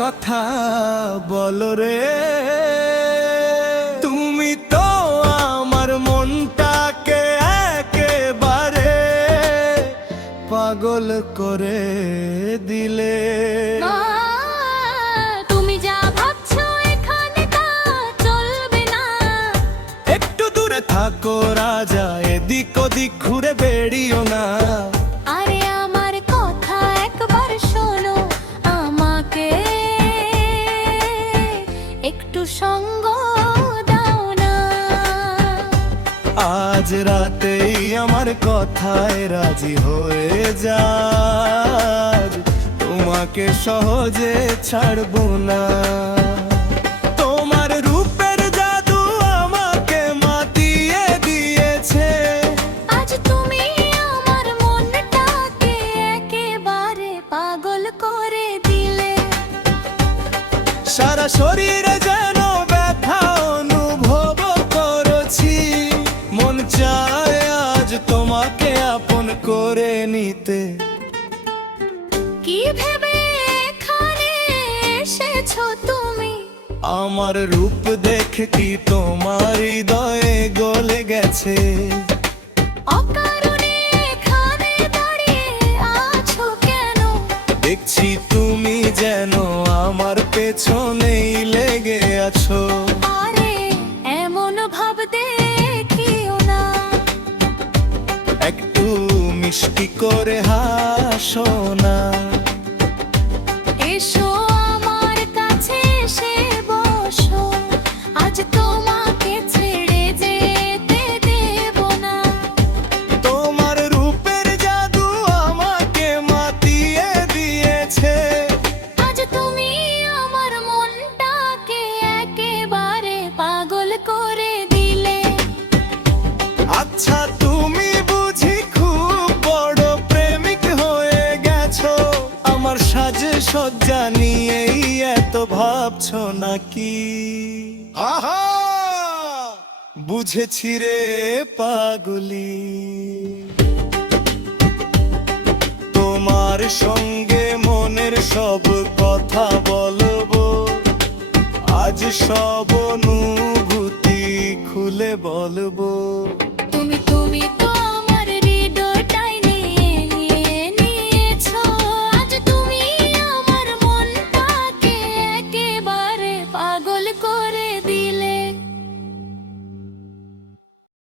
কথা বলো রে, তুমি তো আমার মনটাকে একেবারে পাগল করে দিলে। তুমি যা ভাবছো এখানে তা চলবে না, একটু দূরে থাকো রাজা, এদিক ওদিক ঘুরে বেড়িও না। আরে আমার কথা একবার শোনো, আমাকে একটু সঙ্গ দাও না। আজ রাতেই আমার কথায় রাজি হয়ে যা, তোমাকে সহজে ছাড়বো না। তোমার রূপের জাদু আমাকে মাতিয়ে দিয়েছে, আজ তুমি আমার মনটাকে একেবারে পাগল করে দিলে। সারা শরীরে যেন ব্যথা অনুভব করছি, মন চায় আজ তোমাকে আপন করে নিতে। কি ভেবে এখানে এসেছো তুমি? আমার রূপ দেখে কি তোমার হৃদয়ে গলে গেছে? অকারণে এখানে দাঁড়িয়ে আছো কেন? দেখছি তুমি যেন আমার পেছনেই লেগে আছো। আরে এমন ভাব দেখিও না, একটু মিষ্টি করে হাসো না। এসো আমার কাছে এসে বসো, আজ তোমাকে ছেড়ে যেতে দেব না। তোমার রূপের জাদু আমাকে মাতিয়ে দিয়েছে, আজ তুমি আমার মনটাকে একেবারে পাগল করে দিলে। আচ্ছা তুমি বুঝি খুব বড় প্রেমিক হয়ে গেছো, আমার সাজে সজ্জা নিয়েই এত ভাবছো নাকি? আহা বুঝেছি রে পাগলি, তোমার সঙ্গে মনের সব কথা বলবো, আজ সব অনুভূতি খুলে বলবো।